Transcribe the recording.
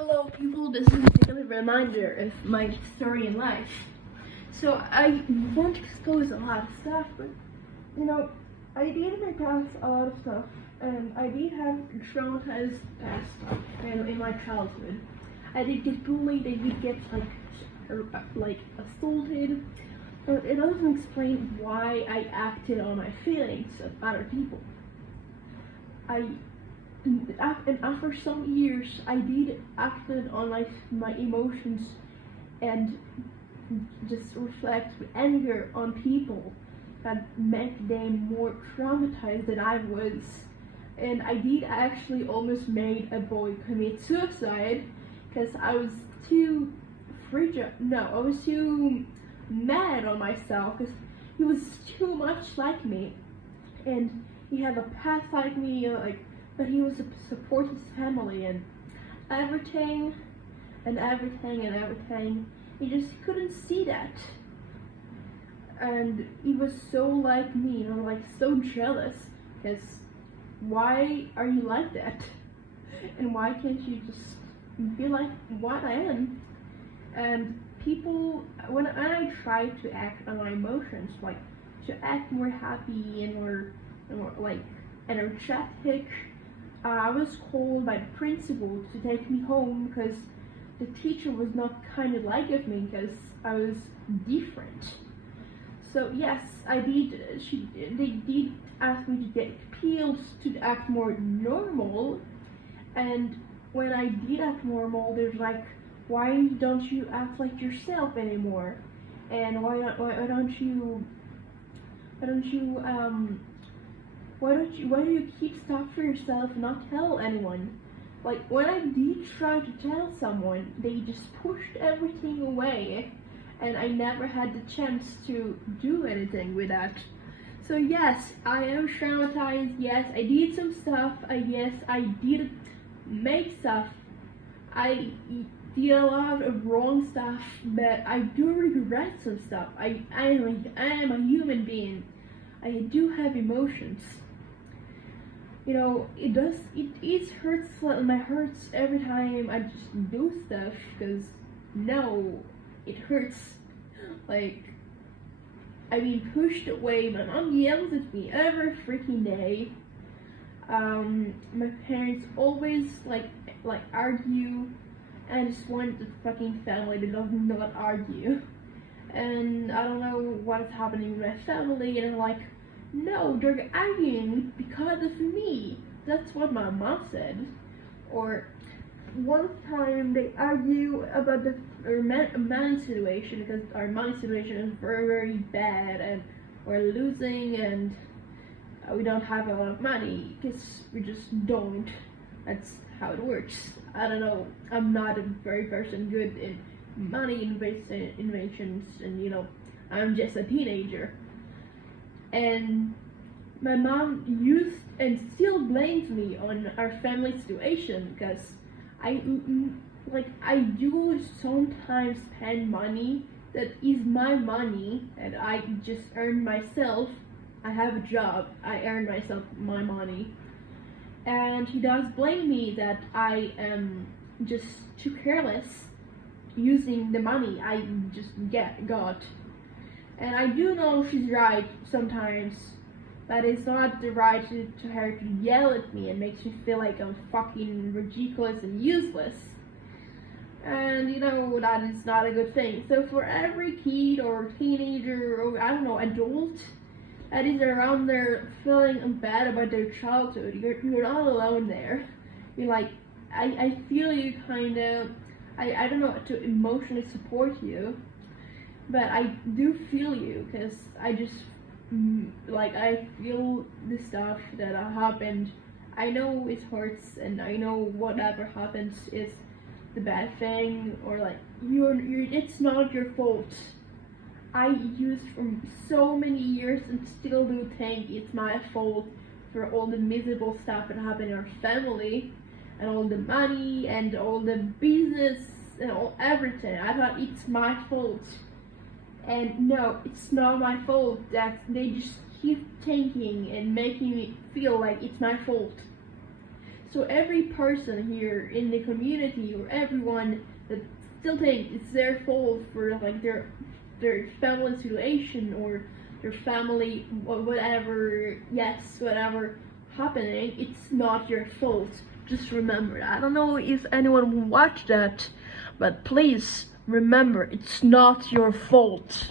Hello people, this is a daily reminder of my story in life. So I won't expose a lot of stuff, but I did in my past a lot of stuff, and I did have a traumatized past in my childhood. I did get bullied, I did get like assaulted, but it doesn't explain why I acted on my feelings of other people. And after some years, I did acted on my emotions and just reflect with anger on people that make them more traumatized than I was. And I did actually almost made a boy commit suicide because I was too fragile. No, I was too mad on myself because he was too much like me, and he had a past like me, but he was support his family and everything and everything and everything. He just couldn't see that, and he was so like me, like so jealous. Because why are you like that? And why can't you just be like what I am? And people, when I try to act on my emotions, like to act more happy and more like energetic, I was called by the principal to take me home because the teacher was not kind of like of me because I was different. So yes, they did ask me to get pills to act more normal, and when I did act normal, there's like, why don't you act like yourself anymore? And why do you keep stuff for yourself and not tell anyone? Like, when I did try to tell someone, they just pushed everything away, and I never had the chance to do anything with that. So yes, I am traumatized. Yes, I did some stuff. Yes, I did make stuff. I did a lot of wrong stuff, but I do regret some stuff. I am a human being. I do have emotions. It hurts my hurts every time I just do stuff, because no, it hurts. Like, I mean, pushed away. My mom yells at me every freaking day. My parents always like argue, and I just want the fucking family that does not argue. And I don't know what is happening with my family, and I'm like, no, they're arguing because of me. That's what my mom said. Or one time they argue about our money situation, because our money situation is very, very bad, and we're losing, and we don't have a lot of money because we just don't. That's how it works. I don't know. I'm not a very person good in money inventions, and I'm just a teenager. And my mom used and still blames me on our family situation because I do sometimes spend money that is my money and I just earn myself. I have a job, I earn myself my money, and he does blame me that I am just too careless using the money I just got. And I do know she's right sometimes, but it's not the right to her to yell at me and makes me feel like I'm fucking ridiculous and useless. And that is not a good thing. So for every kid or teenager or, I don't know, adult that is around there feeling bad about their childhood, you're not alone there. You're like, I feel you kind of, I don't know, to emotionally support you. But I do feel you, because I just, I feel the stuff that happened. I know it hurts, and I know whatever happens is the bad thing, or it's not your fault. I used for so many years and still do think it's my fault for all the miserable stuff that happened in our family, and all the money, and all the business, and everything. I thought it's my fault. And no, it's not my fault. That they just keep thinking and making me feel like it's my fault. So every person here in the community, or everyone that still thinks it's their fault for like their family situation or their family whatever, yes, whatever happening, it's not your fault. Just remember that. I don't know if anyone will watch that, but please remember, it's not your fault.